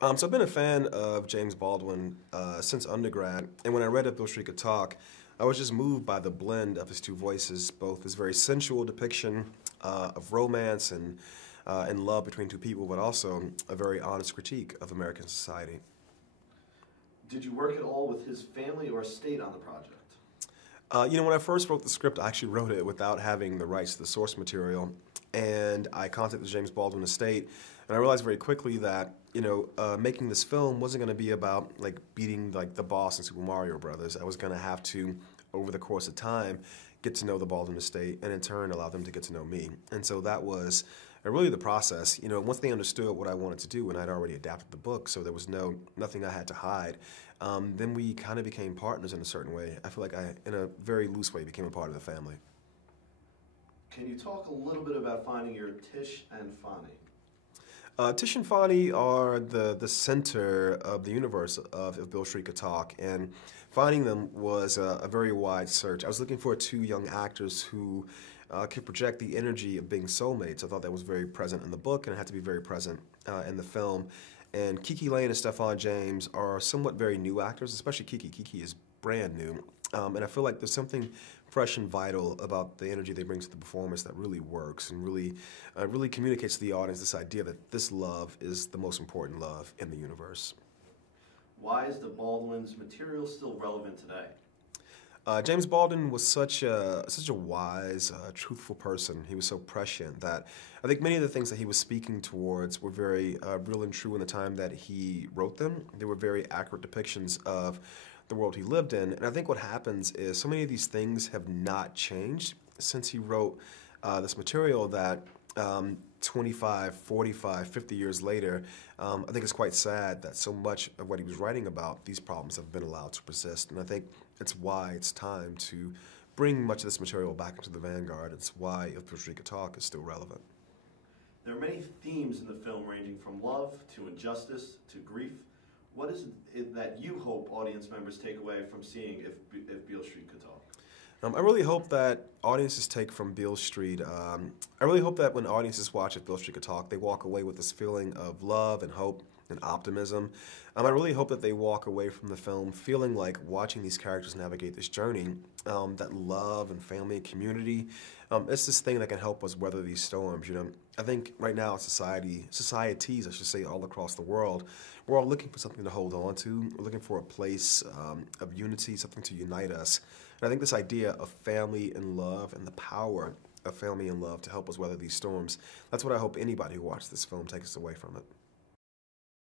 So I've been a fan of James Baldwin since undergrad, and when I read If Beale Street Could Talk, I was just moved by the blend of his two voices, both his very sensual depiction of romance and love between two people, but also a very honest critique of American society. Did you work at all with his family or estate on the project? When I first wrote the script, I actually wrote it without having the rights to the source material, and I contacted the James Baldwin estate, and I realized very quickly that making this film wasn't going to be about like beating like the boss in Super Mario Brothers. I was going to have to, over the course of time, get to know the Baldwin estate, and in turn allow them to get to know me. And so that was really the process. Once they understood what I wanted to do, and I'd already adapted the book, so there was nothing I had to hide. Then we kind of became partners in a certain way. I feel like I, in a very loose way, became a part of the family. Can you talk a little bit about finding your Tish and Foddy? Tish and Foddy are the center of the universe of If Beale Street Could Talk, and finding them was a very wide search. I was looking for two young actors who could project the energy of being soulmates. I thought that was very present in the book, and it had to be very present in the film. And Kiki Lane and Stephan James are somewhat very new actors, especially Kiki. Kiki is brand new, and I feel like there's something fresh and vital about the energy they bring to the performance that really works and really communicates to the audience this idea that this love is the most important love in the universe. Why is the Baldwin's material still relevant today? James Baldwin was such a wise, truthful person. He was so prescient that I think many of the things that he was speaking towards were very real and true in the time that he wrote them. They were very accurate depictions of the world he lived in. And I think what happens is so many of these things have not changed since he wrote this material that 25, 45, 50 years later, I think it's quite sad that so much of what he was writing about, these problems have been allowed to persist. And I think it's why it's time to bring much of this material back into the vanguard. It's why If Beale Street Could Talk is still relevant. There are many themes in the film ranging from love to injustice to grief. What is it that you hope audience members take away from seeing If Beale Street Could Talk? I really hope that audiences take from Beale Street, I really hope that when audiences watch If Beale Street Could Talk, they walk away with this feeling of love and hope and optimism. I really hope that they walk away from the film feeling like watching these characters navigate this journey, that love and family and community, it's this thing that can help us weather these storms. I think right now societies, I should say, all across the world, we're all looking for something to hold on to. We're looking for a place of unity, something to unite us. And I think this idea of family and love and the power of family and love to help us weather these storms, that's what I hope anybody who watches this film takes away from it.